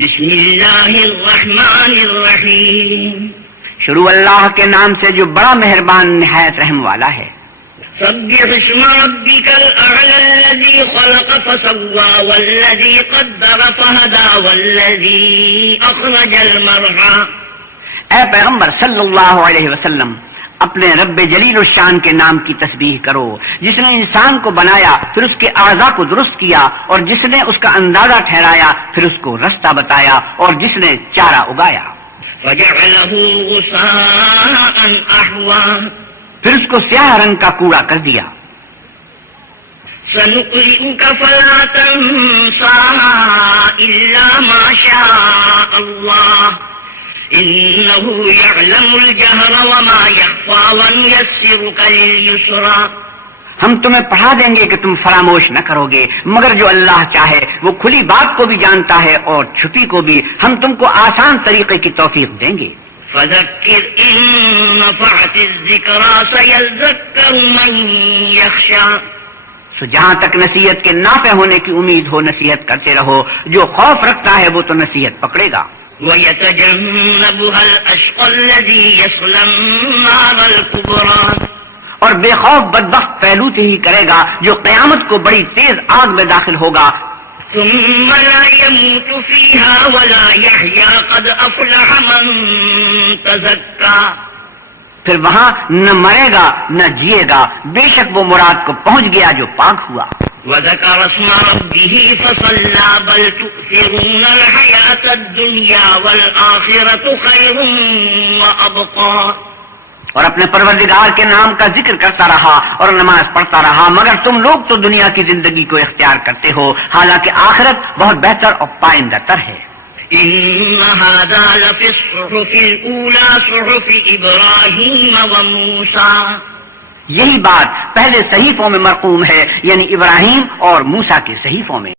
بسم اللہ الرحمن الرحیم شروع اللہ کے نام سے جو بڑا مہربان نہایت رحم والا ہے۔ سبح اسم ربک الاعلی الذی خلق فسوى والذی قدر فہدى والذی اخرج المرعى۔ اے پیغمبر صلی اللہ علیہ وسلم، اپنے رب جلیل الشان کے نام کی تسبیح کرو، جس نے انسان کو بنایا پھر اس کے اعضاء کو درست کیا، اور جس نے اس کا اندازہ ٹھہرایا پھر اس کو رستہ بتایا، اور جس نے چارہ اگایا فجعلہ غثاء احوا۔ پھر اس کو سیاہ رنگ کا کوڑا کر دیا۔ سنقرئک فلا تنسى الا ما شاء اللہ انه يعلم الجهر وما يخفى ونيسرك لليسرى۔ ہم تمہیں پڑھا دیں گے کہ تم فراموش نہ کرو گے، مگر جو اللہ چاہے وہ کھلی بات کو بھی جانتا ہے اور چھپی کو بھی، ہم تم کو آسان طریقے کی توفیق دیں گے۔ فذكر إن نفعت الذكرى سيذكر من يخشى۔ سو جہاں تک نصیحت کے نافع ہونے کی امید ہو نصیحت کرتے رہو، جو خوف رکھتا ہے وہ تو نصیحت پکڑے گا۔ ويتجنبها الأشقى الذي يصلى النار الكبرى۔ اور بے خوف بدبخت پہلو سے ہی کرے گا جو قیامت کو بڑی تیز آگ میں داخل ہوگا۔ ثم لا يموت فيها ولا يحيى قد أفلح من تزكى۔ پھر وہاں نہ مرے گا نہ جیے گا، بے شک وہ مراد کو پہنچ گیا جو پاک ہوا۔ وذكر اسم ربه فصلى بل تؤثرون الحياة الدنيا والآخرة خير وأبقى۔ اور اپنے پروردگار کے نام کا ذکر کرتا رہا اور نماز پڑھتا رہا، مگر تم لوگ تو دنیا کی زندگی کو اختیار کرتے ہو، حالانکہ آخرت بہت بہتر اور پائندہ تر ہے۔ إن هذا لفي الصحف الأولى صحف إبراهيم وموسى۔ یہی بات پہلے صحیفوں میں مرقوم ہے، یعنی ابراہیم اور موسیٰ کے صحیفوں میں۔